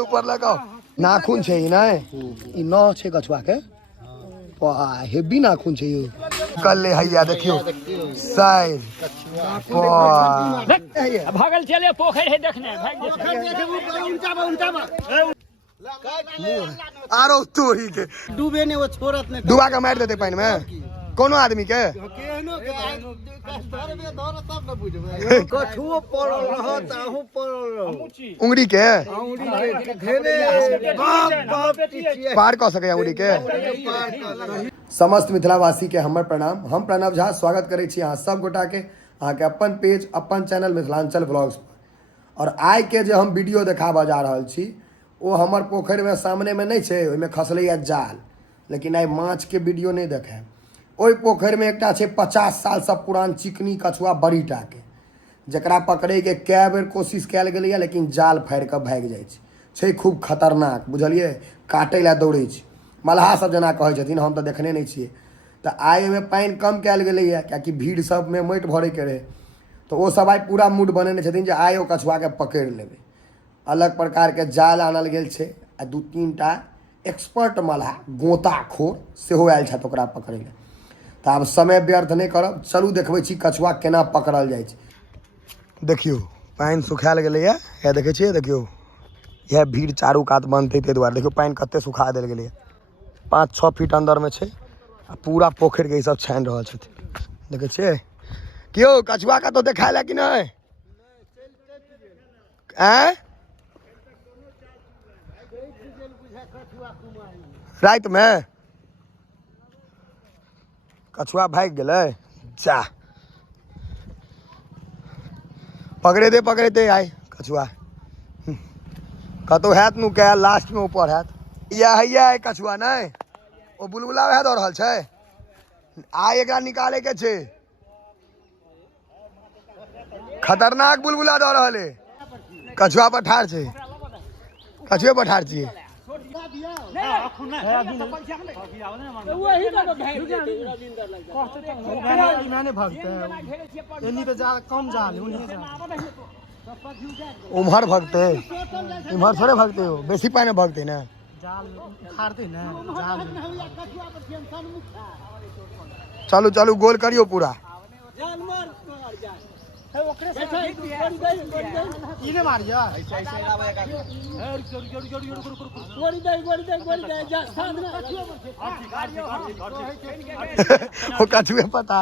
ऊपर लगाओ नाखून छे ई नै ई न छे कछुआ के हेवी नाखून छे यो कल ले हैया देखियो साइज भागल चले पोखर है देखने भाग आरो तोरी के डूबे ने वो छोड़त ने डुबा के मार देते पानी में कोनो आदमी के केहनो के धर में धर तब न बुझबे कछुओ पड़ल रहत आहू पड़ल रह उंगली के उंगली के घेरे बाप पार कर सके उंगली के समस्त मिथिलावासी के हमर प्रणाम। हम प्रणव झा स्वागत करे छी अहाँ सब गोटा के अहाँ के अपन पेज अपन चैनल मिथिलांचल व्लॉग्स पर। और आइ के जे हम वीडियो देखाबा जा रहल छी वो हमर पोखर में सामने में नहीं छे ओइमे खसले जाल, लेकिन आइ माछ के वीडियो नहीं देखे। ओइ पोखर में एकटा छे 50 साल से पुरान चिकनी कछुआ बड़ीटा के जकरा पकड़े के कै बेर कोशिश कैल गेलै लेकिन जाल फाड़ के भाग जाइ छै खूब खतरनाक बुझलिए काटे ला दौड़े छै मल्लाह सब जना कहै छथिन हम तो देखने नहीं छिए। तो आइ में पानी कम कैल गेलै कियाकि भीड़ सब में माटि भरे के रहे तो वो सब आइ पूरा मूड बनेने छथिन जे आइ ओ कछुआ के पकड़ लेबै। अलग प्रकार के जाल आनल गेल छै आ 2-3 टा एक्सपर्ट मल्लाह गोताखोर सेहो आयल छथि ओकरा पकड़ै ले। तो आब समय व्यर्थ नहीं करब, चलू देखबै छी कछुआ केना पकड़ल जाइ छै। देखियो पानी सुखायल गेलै है देखे छियै देखियो यह भीड़ चारू कात बनते ताहि दुआरे देखियो पानी कते सुखा देल गेलै 5-6 फीट अंदर में छै आ पूरा पोखर के सब छानि रहल छथिन देखे छियै। क्यों कछुआ का तो देखायल कि नहीं रात में कछुआ भाग गेलै जा पकड़े दे आइ कछुआ कतौ हैत नु के लास्ट में ऊपर हैत हैया कछुआ नहीं ओ बुलबुला वह दौड़ रहल छै आइ एकरा निकाले के छै खतरनाक बुलबुला दौड़ रहल है कछुआ पर ठाड़ छै कछुए पर ठाड़ छियै उम्हर भगते इम्हर थोड़े भगते हो बेसी पानी में भगते ना चलू चलू गोल करियो पूरा कछुए पता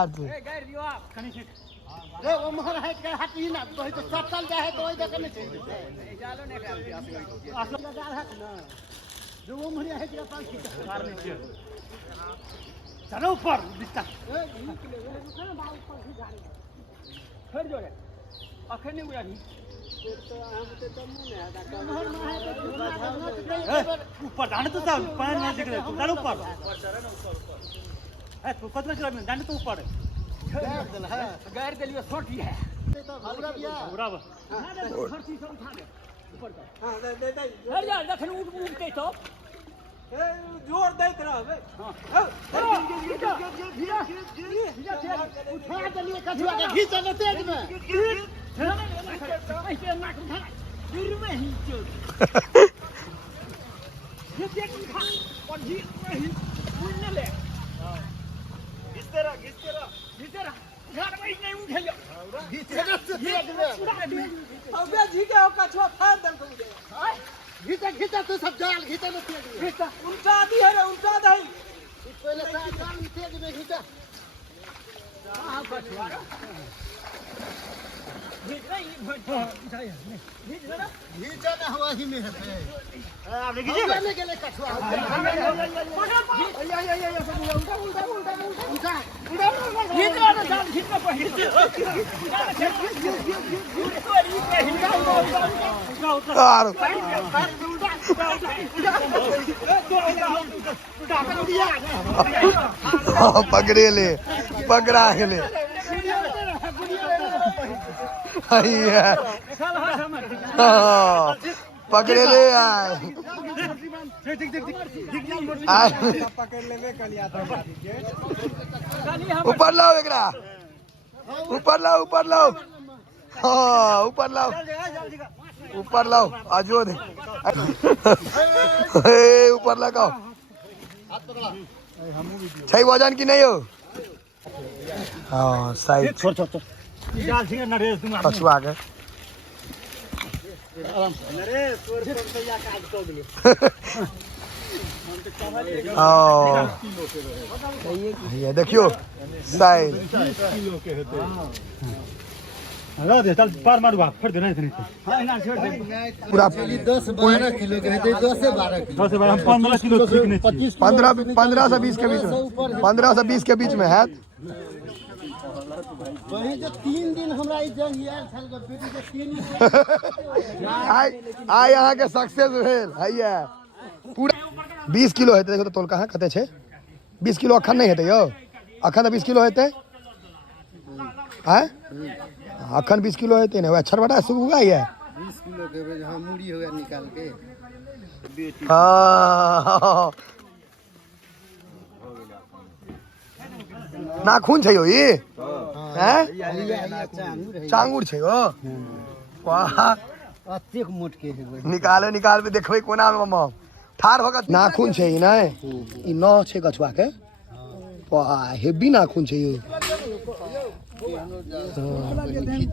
चलो ऊपर अखने ऊपर जाने तो सब पानी में दिख रहे चलो ऊपर है तो कतना चला जाने तो ऊपर गाड़ के लिए छोटी है पूरा हर चीज से उठा दे ऊपर का हां दे यार देखन उठते तो जोर देत रहबे हां उठा देलिए कछुआ के घीच ले तेज में ऐसे नाक उठा गिर में ही चोट ये देख उठा और गिर में ही उड़ने ले घिसतेरा घर में नहीं उठेगा घिसतेरा तेज में अबे जी के कछुआ फाड़ दल को दे घिचा तू सब जाल घिचा न तेज घिचा उल्टा दी है रे उल्टा दई पहले जाल तेज में घिचा हां कछुआ घिचा ना हवा ही में है आप लेके के लिए कछुआ पकड़े ले पकड़ा ले पकड़े ले ऊपर लाओ एकरा, ऊपर लाओ, ऊपर लाओ, हाँ ऊपर लाओ, ऊपर लाओ, आजो दे ऊपर लगाओ। सही वजन की नहीं हो? हाँ सही। कछुआ के ये देखियो साइज पूरा 10-12 किलो के हेतै, 10-12 किलो, 15 किलो ठीक नहीं। 15 से 20 के बीच में, 15 से 20 के बीच में है। वही जो 3 दिन हमरा ई जंग आयल छल के बेटी के 3 दिन आई यहाँ के सक्सेस भेल हैया पूरा 20 किलो हेतै। देखो तो तोल कहाँ कते छे 20 किलो अखन नहीं हेतै यो, अखन 20 किलो हेतै हैं, अखन 20 किलो हेतै ने। वह छरबटा सुगा है 20 किलो के हां मूड़ी होया निकाल के बेटी। हाँ नाखून छै यो ई हैं, चांगुर छै यो। वाह अतेक मोट के हेबै, निकाले निकाल के देखबै कोना में मम ठार होगा। नाखून छै ई नहीं, ई नौ छै कछुआ के। वाह हेवी नाखून छै यो।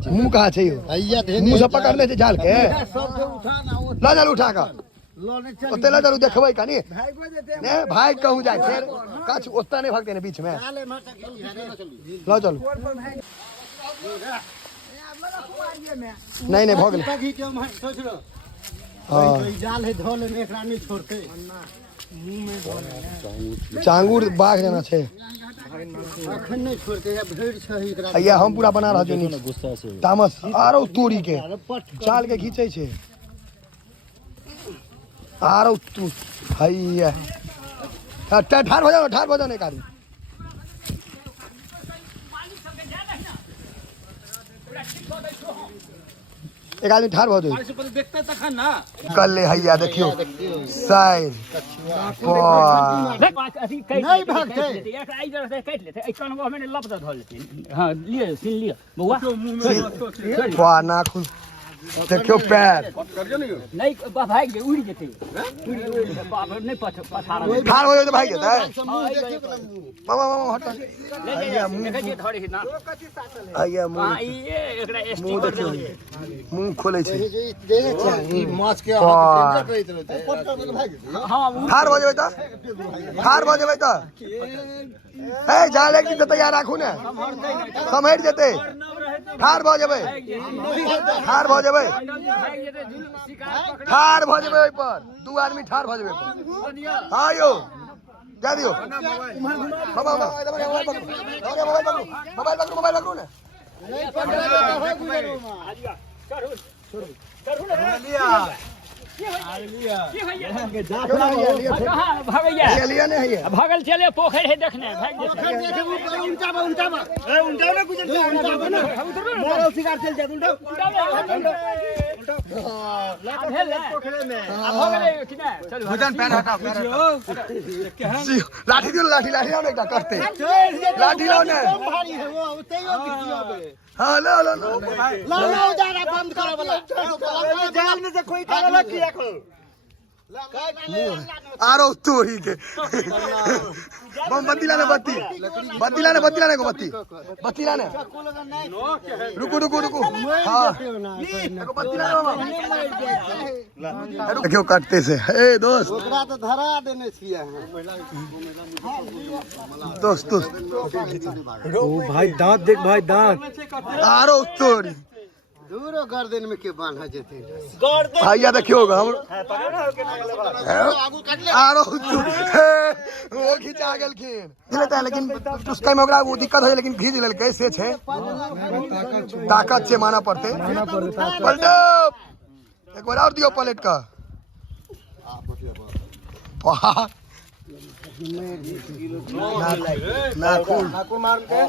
मुंह कहाँ छै यो? मुंह से पकड़ने छै जाल के, ला जाल उठा का ओते ला जाल देखबै कनी ने भाई कहूं जाय फिर कछ ओता नहीं भागते ने बीच में। ला चलो नहीं नहीं भाग पगी के हम सोच रहो हां जाल है धो लेने एकरा नहीं छोड़ते। चांगुर बाघ जना छै अखन नहीं छोड़ते है, भेड़ छै एकरा। भैया हम पूरा बना रह जो गुस्सा से तामस आरो तोड़ी के चाल के खींचे छै आरो तू भैया। ठार हो जाओ, ठार हो जाओ एक आदमी। एक आदमी ठार हो जाओ कर ले हैया देखियो साइज नहीं भागते वाह नाखून देखियो पैर नहीं भाग गए उड़ जेते नहीं पछाड़ा ठार हो जाओ तो भाग जाता है। मामा मामा हट ले जे धरे ना हैया मुंह ये एकरा मुंह देखियो मुंह खोले छै। ई माछ के वाह करैत रहते। हां ठार हो जेबै त, ठार हो जेबै त ए जाल एक दिन तैयार राखू ने समहट जेते। ठार भ जेबै, ठार भ जेबै, ठार भ जेबै ओइ पर दू आदमी ठार भ जेबै। हां यो जा दियो बाबा मोबाइल पकड़ू, मोबाइल पकड़ू ने लिया नहीं है भागल चले पोखर है देखने भाग भोजन पैन हटाओ लाठी दियो, लाठी लाठी लाओ एकटा करते लाठी लाओ ने। हां लो लो लो जाना बंद करो वाला जाल में से कोई काला किया को आरो तोरी के बम बत्ती लाने, बत्ती बत्ती लाने, बत्ती लाने को बत्ती बत्ती लाने। रुको रुको रुको हाँ बत्ती लाने देखियो काटते से। ए दोस्त ओकरा तो धरा देने छिए दोस्त दोस्त ओ भाई दांत देख भाई दांत आरो तोरी दूरो गर्दन में के बांधा जेते भैया देखियो हम आरो वो खिंचा गेलखिन लेता है लेकिन उसका में ओकरा वो दिक्कत है लेकिन खींच लेल कैसे छे ताकत से माना पड़ते। पलटो एक बार और दियो प्लेट का। वाह नाखून मार के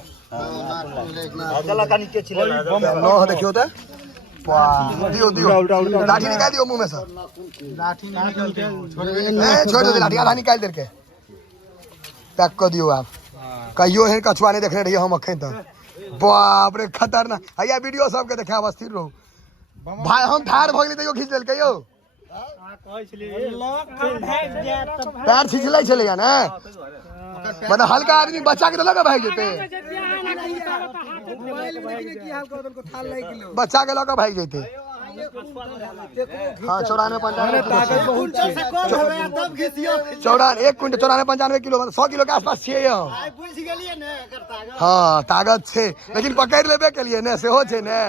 नौ देखियो तो वाह दियो दियो लाठी निकाल दियो मुंह में से लाठी निकाल के छोड़ दो लाठी आधा निकाल दे के पैक कर दियो आप कहियो है कछुआ नहीं देखने रहिए हम अखन तक बाप रे खतरनाक हैया वीडियो सबके देखाब स्थिर रहो भाई हम ठाड़ भ गेली तैयो खींच लेल कहियो पैर छिछलै छलै या ना मतलब हल्का आदमी बच्चा के तो लगा भाग जेते बच्चा के लगा भाग जेते हाँ 94 एक क्विंटल 94-95 किलो 100 किलो के आसपास छे हाँ ताकत छे लेकिन पकड़ लेबे के लिए ने सेहो छे ने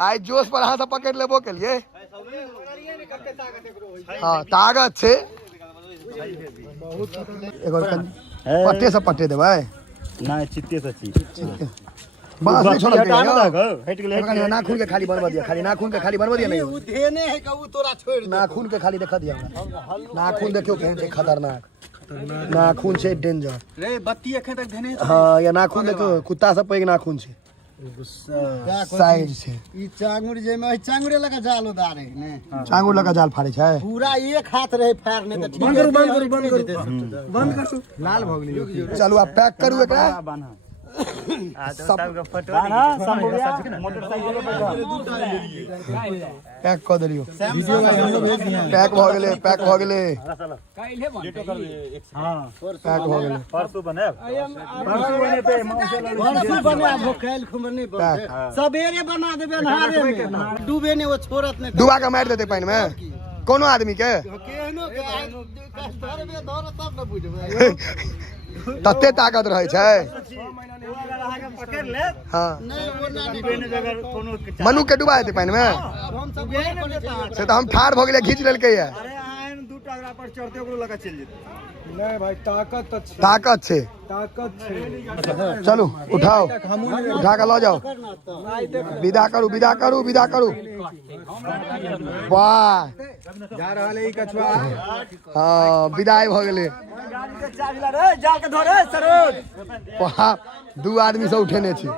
आई जोश पर हाथ से पकड़ लेबो के लिए हाँ ताकत छे पट्टे से पट्टे देबै नहीं चित्ते से चीज बांस नहीं छोड़ के नाखून के खाली बनवा दिया खाली नाखून के खाली बनवा दिया नहीं देने है कबू तोरा छोड़ नाखून के खाली दिखा दिया नाखून देखियो केहन खतरनाक नाखून छे डेंजर रे बत्ती एखन तक देने हाँ या नाखून देखो कुत्ता से पैघ नाखून छे साइज छे ई चांगुर जे में चांगुरे लगा जाल उदारे ने चांगुर लगा जाल फाड़े छे पूरा एक हाथ रहे फाड़ने त ठीक बंद कर लाल भ गेली चलू आप पैक करू एकरा पैक कर दियो पैक भ गेले पैक भ गेले पैक भ गेले परसों बनाब भोकाइल खुमर नहीं बन सवेरे बना देबे नहारे में डूबे ने वो छोड़त ने डुबा के मार देते पानी में कोनो आदमी के केहनो के धरबे धर तब न बुझबे तते ताकत रहे छै पकड़ ले हाँ नहीं वो ना जगह कोनो मनु के डुबा देते पानी में हम सब से तो हम ठाड़ भ गेले खींच लेलकै है अरे आयन दू टगरा पर चढ़ते ओकरो लगा चल जेते नहीं भाई ताकत तो छे ताकत छे ताकत छे चलो उठाओ उठा के लो जाओ विदा करू विदा करू विदा करू वाह जा रहा है कछुआ हाँ विदाई भ गेले वाह दू आदमी से उठेने छी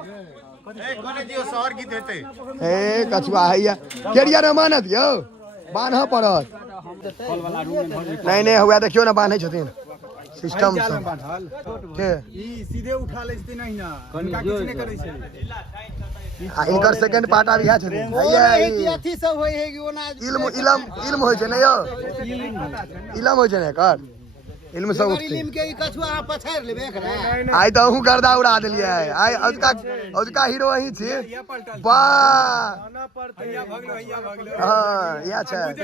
ए कछुआ हैया केरिया रे मानत यौ बान्ह पड़त नहीं नहीं हुआ देखियो ना बांधे छथिन सिस्टम से के ई सीधे उठा ले छथिन नहीं ना कनका किछ नहीं करे छे इनकर सेकंड पार्ट अभी है छथिन हैया अथी सब होय है कि ओना इल्म होय छै ने यो इल्म होय छै ने एकर इल्म से उठते इल्म के ई कछुआ अहाँ पछाड़ लेबे एकरा आई तो हूँ गर्दा उड़ा दिलिए आई अजका हीरो अही छी वाह ना पड़ते या भगलो या भगलो हाँ या छै